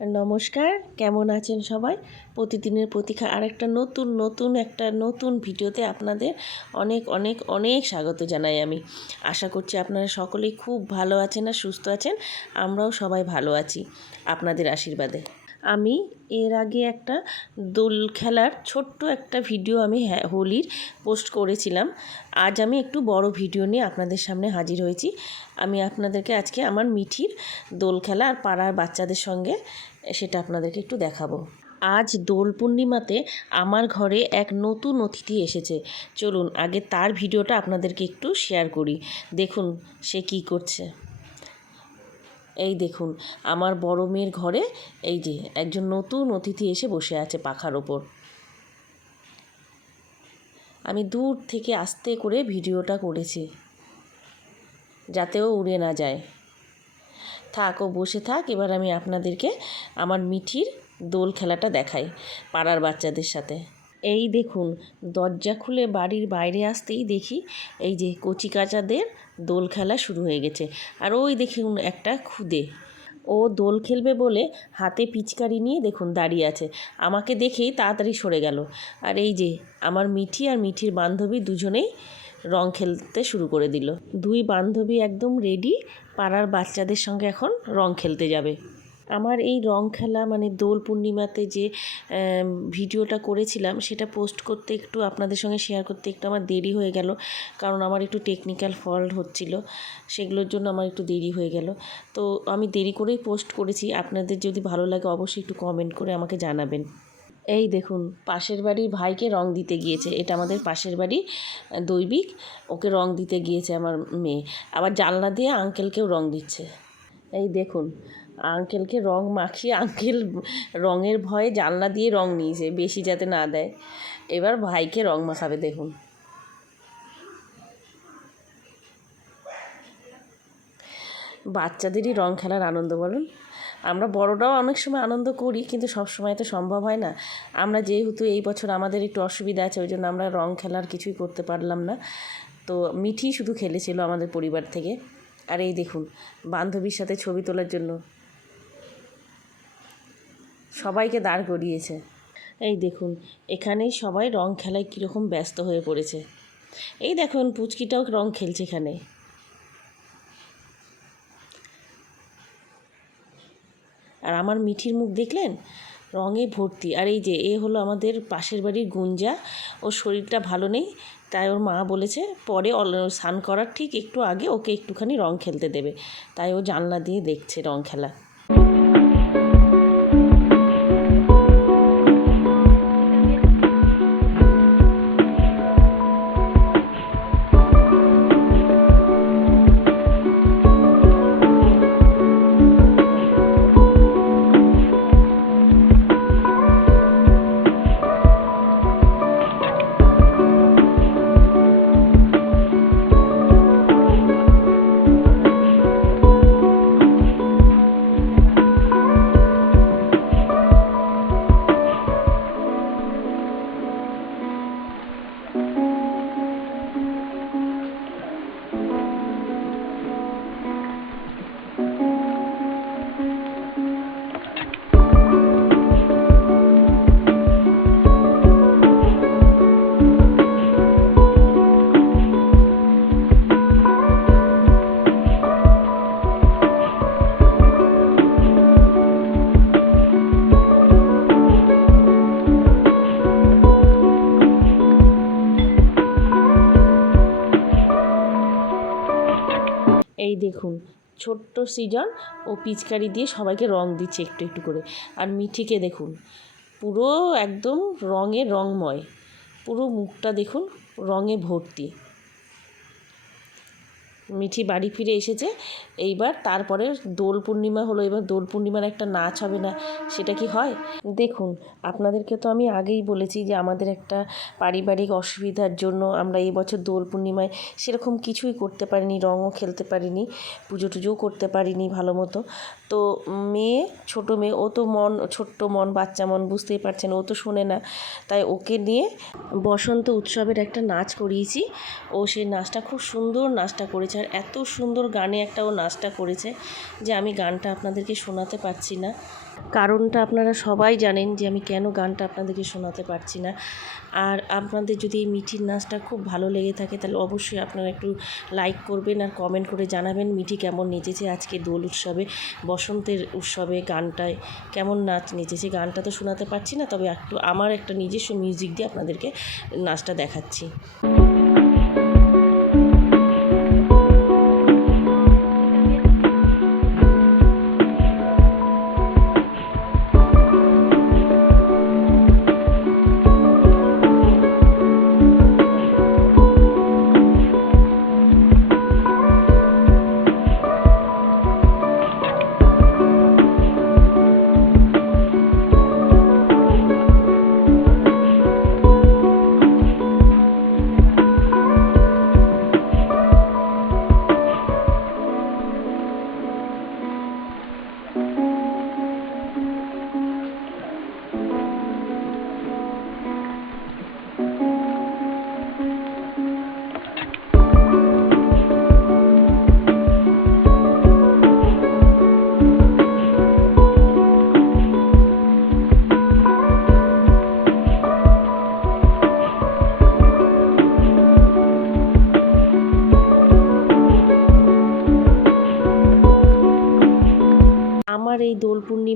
নমস্কার, কেমন আছেন সবাই? প্রতিদিনের প্রতীক্ষা আরেকটা নতুন নতুন, একটা নতুন ভিডিওতে আপনাদের অনেক অনেক অনেক স্বাগত জানাই আমি। আশা করছি আপনারা সকলেই খুব ভালো আছেন আর সুস্থ আছেন। আমরাও সবাই ভালো আছি। আপনাদের আশীর্বাদে। আমি এর আগে একটা দোল খেলার ছোট্ট একটা ভিডিও আমি হ্যাঁ হোলির পোস্ট করেছিলাম। আজ আমি একটু বড় ভিডিও নিয়ে আপনাদের সামনে হাজির হয়েছি। আমি আপনাদেরকে আজকে আমার মিঠির দোল খেলা আর পাড়ার বাচ্চাদের সঙ্গে সেটা আপনাদেরকে একটু দেখাবো। আজ দোল পূর্ণিমাতে আমার ঘরে এক নতুন অতিথি এসেছে। চলুন, আগে তার ভিডিওটা আপনাদেরকে একটু শেয়ার করি। দেখুন, সে কী করছে। এই দেখুন, আমার বড় মেয়ের ঘরে, এই যে, একজন নতুন অতিথি এসে বসে আছে পাখার ওপর। আমি দূর থেকে আস্তে করে ভিডিওটা করেছি যাতেও উড়ে না যায়। থাক, ও বসে থাক, এবার আমি আপনাদেরকে আমার মিঠির দোল খেলাটা দেখাই, পাড়ার বাচ্চাদের সাথে। এই দেখুন, দরজা খুলে বাড়ির বাইরে আসতেই দেখি এই যে কচি কাচাদের দোল খেলা শুরু হয়ে গেছে। আর ওই দেখুন একটা খুদে। ও দোল খেলবে বলে হাতে পিচকারি নিয়ে দেখুন দাঁড়িয়ে আছে। আমাকে দেখেই তাড়াতাড়ি সরে গেল। আর এই যে আমার মিঠি আর মিঠির বান্ধবী দুজনেই রং খেলতে শুরু করে দিল। দুই বান্ধবী একদম রেডি পাড়ার বাচ্চাদের সঙ্গে এখন রং খেলতে যাবে। আমার এই রং খেলা মানে দোল পূর্ণিমাতে যে ভিডিওটা করেছিলাম, সেটা পোস্ট করতে একটু আপনাদের সঙ্গে শেয়ার করতে একটু আমার দেরি হয়ে গেল। কারণ আমার একটু টেকনিক্যাল ফল্ট হচ্ছিল, সেগুলোর জন্য আমার একটু দেরি হয়ে গেল। তো আমি দেরি করেই পোস্ট করেছি। আপনাদের যদি ভালো লাগে অবশ্যই একটু কমেন্ট করে আমাকে জানাবেন। এই দেখুন, পাশের বাড়ির ভাইকে রং দিতে গিয়েছে। এটা আমাদের পাশের বাড়ি দৈবিক। ওকে রং দিতে গিয়েছে আমার মেয়ে। আবার জানলা দিয়ে আঙ্কেলকেও রং দিচ্ছে। এই দেখুন আঙ্কেলকে রং মাখিয়ে আঙ্কেল রঙের ভয়ে জানলা দিয়ে রং নিয়েছে, বেশি যাতে না দেয়। এবার ভাইকে রং মাখাবে, দেখুন। বাচ্চাদেরই রং খেলার আনন্দ, বলুন। আমরা বড়রাও অনেক সময় আনন্দ করি, কিন্তু সব সময় তো সম্ভব হয় না। আমরা যেহেতু এই বছর আমাদের একটু অসুবিধা আছে, ওই জন্য আমরা রং খেলার কিছুই করতে পারলাম না। তো মিঠি শুধু খেলেছিল আমাদের পরিবার থেকে। আর এই দেখুন, বান্ধবীর সাথে ছবি তোলার জন্য। সবাইকে দাঁড় করিয়েছে। এই দেখুন, এখানেই সবাই রং খেলায় কীরকম ব্যস্ত হয়ে পড়েছে। এই দেখুন, পুচকিটাও রং খেলছে এখানে। আর আমার মিঠির মুখ দেখলেন? রঙে ভর্তি। আর এই যে, এ হলো আমাদের পাশের বাড়ির গুঞ্জা। ওর শরীরটা ভালো নেই, তাই ওর মা বলেছে, পরে স্নান করার ঠিক একটু আগে ওকে একটুখানি রং খেলতে দেবে। তাই ও জানলা দিয়ে দেখছে রং খেলা। সৃজন ও পিচকারি দিয়ে সবাইকে রং দিচ্ছে একটু একটু করে। আর মিঠিকে দেখুন, পুরো একদম রঙে রংময় পুরো মুখটা দেখুন রঙে ভর্তি। মিঠি বাড়ি ফিরে এসেছে। এইবার তারপরে দোল পূর্ণিমা হলো, এবার দোল পূর্ণিমার একটা নাচ হবে না, সেটা কি হয়? দেখুন, আপনাদেরকে তো আমি আগেই বলেছি যে আমাদের একটা পারিবারিক অসুবিধার জন্য আমরা এই বছর দোল পূর্ণিমায় সেরকম কিছুই করতে পারিনি, রঙও খেলতে পারিনি, পুজো টুজোও করতে পারিনি ভালো মতো। তো মেয়ে, ছোট মেয়ে, ও তো মন, ছোট্ট মন, বাচ্চা মন, বুঝতেই পারছেন, ও তো শোনে না। তাই ওকে নিয়ে বসন্ত উৎসবের একটা নাচ করিয়েছি। ও সেই নাচটা খুব সুন্দর নাচটা করেছে। আর এত সুন্দর গানে একটা ও নাচটা করেছে যে আমি গানটা আপনাদেরকে শোনাতে পারছি না। কারণটা আপনারা সবাই জানেন যে আমি কেন গানটা আপনাদেরকে শোনাতে পারছি না। আর আপনাদের যদি এই মিঠির নাচটা খুব ভালো লেগে থাকে, তাহলে অবশ্যই আপনারা একটু লাইক করবেন আর কমেন্ট করে জানাবেন মিঠি কেমন নেচেছে আজকে দোল উৎসবে, বসন্তের উৎসবে গানটায় কেমন নাচ নেচেছে। গানটা তো শোনাতে পারছি না, তবে একটু আমার একটা নিজস্ব মিউজিক দিয়ে আপনাদেরকে নাচটা দেখাচ্ছি।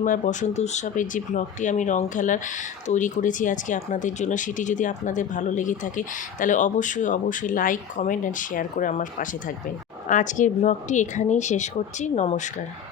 পূর্ণিমার বসন্ত উৎসবের যে ব্লগটি আমি রং খেলার তৈরি করেছি আজকে আপনাদের জন্য, সেটি যদি আপনাদের ভালো লেগে থাকে, তাহলে অবশ্যই অবশ্যই লাইক কমেন্ট অ্যান্ড শেয়ার করে আমার পাশে থাকবেন। আজকের ব্লগটি এখানেই শেষ করছি। নমস্কার।